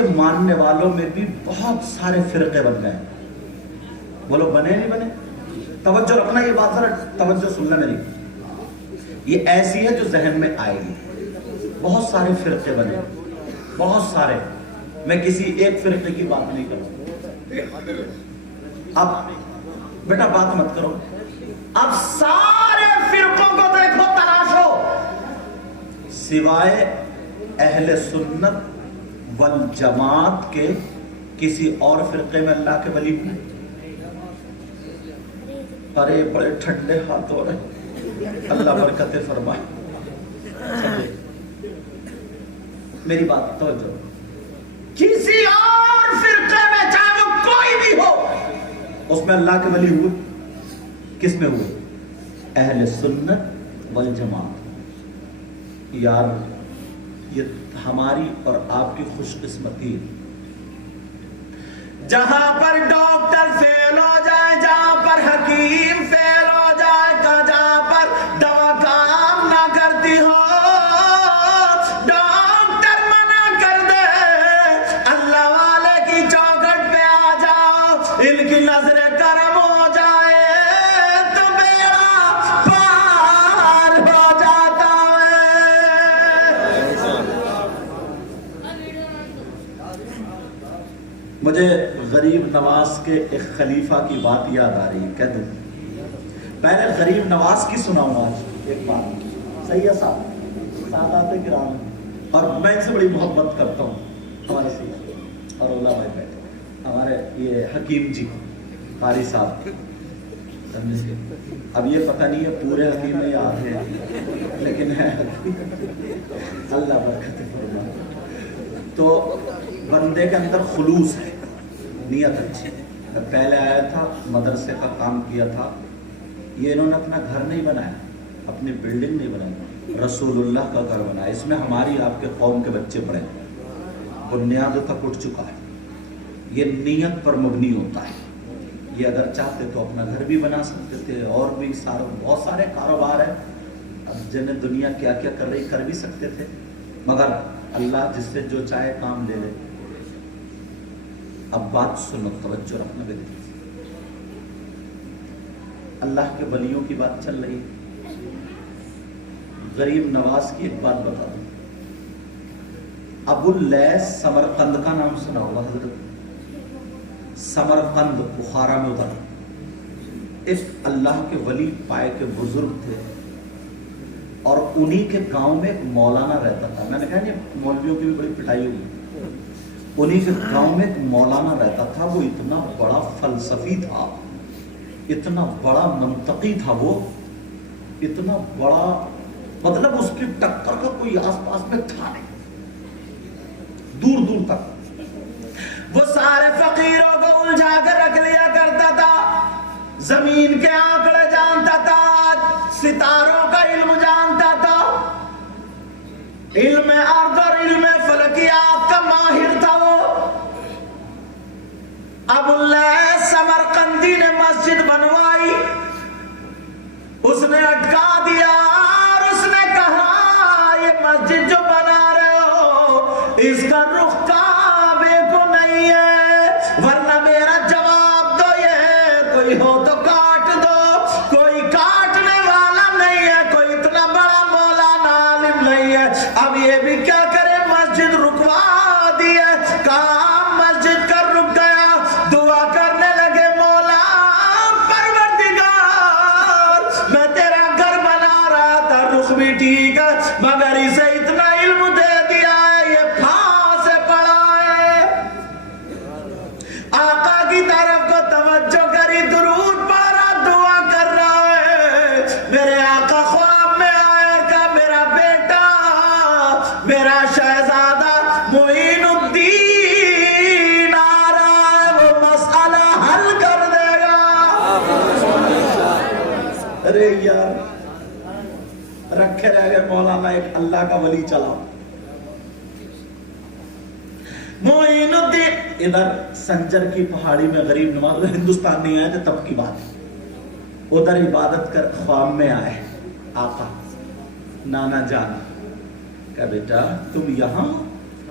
کے ماننے والوں میں بھی بہت سارے فرقے بن گئے. وہ لوگ بنے نہیں بنے؟ توجہ رکھنا، یہ بات ذرا توجہ سننا میری، یہ ایسی ہے جو ذہن میں آئے گی. بہت سارے فرقے بنے، بہت سارے. میں کسی ایک فرقے کی بات نہیں کروں. اب بیٹا بات مت کرو، اب سارے فرقوں کو دیکھو، تلاشو، سوائے اہل سنت والجماعت کے کسی اور فرقے میں اللہ کے ولی ہوئے؟ ارے بڑے ٹھنڈے ہاتھ ہو رہے، اللہ برکت فرمائے. میری بات توجہ، کسی اور فرقے میں چاہے وہ کوئی بھی ہو، اس میں اللہ کے ولی ہوئے؟ کس میں ہوئے؟ اہل سنت والجماعت. یار یہ ہماری اور آپ کی خوش قسمتی ہے. جہاں پر ڈاکٹر فیل ہو جائے، جہاں پر حکیم فیل ہو جائے، جہاں پر دوا کام نہ کرتی ہو، ڈاکٹر منع کر دے، اللہ والے کی چوکھٹ پہ آ جاؤ، ان کی نظر کرم ہو جائے تو بیڑا پار ہو جاتا ہے. مجھے غریب نواز کے ایک خلیفہ کی بات یاد آ رہی ہے، کہہ دوں پہلے غریب نواز کی سناؤں آج ایک بات. صحیح ہے صاحب، سادات کرام، اور میں ان سے بڑی محبت کرتا ہوں. ہمارے سید اور اولا بھائی بیٹھے، ہمارے یہ حکیم جی قاری صاحب. اب یہ پتہ نہیں ہے پورے حکیم میں یاد ہے لیکن ہے اللہ برکت فرمائے. تو بندے کے اندر خلوص ہے، نیت اچھی. پہلے آیا تھا، مدرسے کا کام کیا تھا. یہ انہوں نے اپنا گھر نہیں بنایا، اپنی بلڈنگ نہیں بنائی، رسول اللہ کا گھر بنایا. اس میں ہماری آپ کے قوم کے بچے پڑھے، بنیاد تک اٹھ چکا ہے. یہ نیت پر مبنی ہوتا ہے. یہ اگر چاہتے تو اپنا گھر بھی بنا سکتے تھے، اور بھی بہت سارے کاروبار ہیں اب جنہیں دنیا کیا کیا کر رہی، کر بھی سکتے تھے، مگر اللہ جس سے جو چاہے کام لے لے. اب بات سنو، توجہ رکھنا میری. اللہ کے ولیوں کی بات چل رہی. غریب نواز کی ایک بات بتا دوں. ابو اللیث سمرقند کا نام سنا ہوگا، حضرت سمرقند بخارا میں اترا. ایک اللہ کے ولی پائے کے بزرگ تھے، اور انہی کے گاؤں میں ایک مولانا رہتا تھا. میں نے کہا یہ مولویوں کی بھی بڑی پٹائی ہوئی. انہی کے گاؤں میں ایک مولانا رہتا تھا. وہ اتنا بڑا فلسفی تھا، اتنا بڑا منطقی تھا، وہ اتنا بڑا، مطلب اس کی ٹکر کا کوئی آس پاس میں تھا نہیں، دور دور تک. وہ سارے فقیروں کو الجھا کر رکھ لیا کرتا تھا، زمین کے آنکڑے جانتا تھا، ستاروں کا علم جانتا تھا، علم ارض اور علم فلکیات کا ماہر تھا. وہ ابو اللیث سمرقندی نے مسجد بنوائی، اس نے اٹکا دیا اور اس نے کہا یہ مسجد جو بنا رہے ہو اس کا رخ کعبے کو نہیں ہے، ورنہ میرا جواب دو یہ کوئی ہو تو کاٹ دو. کوئی کاٹنے والا نہیں ہے، کوئی اتنا بڑا مولانا عالم نہیں ہے. اب یہ بھی کیا کرے، مسجد رکوا دی ہے. کام مسجد کا رک گیا. دعا کرنے لگے، مولا پروردگار میں تیرا گھر بنا رہا تھا، رخ بھی ٹھیک ہے، مگر اسے اتنا علم دے دیا ہے یہ پھانس سے پڑا ہے. آقا کی طرف کو توجہ کری، درود پڑھ رہا، دعا کر رہا ہے. میرے آقا خواب میں آیا اور کہا میرا بیٹا، میرا شہزادہ معین الدین آ رہا ہے، وہ مسئلہ حل کر دے گا. ارے یار رکھے رہ گئے مولانا، ایک اللہ کا ولی چلا. معین الدین ادھر سنجر کی پہاڑی میں غریب نواز، ہندوستان نہیں آئے تھے تب کی بات ہے. ادھر عبادت کر خواب میں آئے آقا، نانا جان. کہا بیٹا تم یہاں؟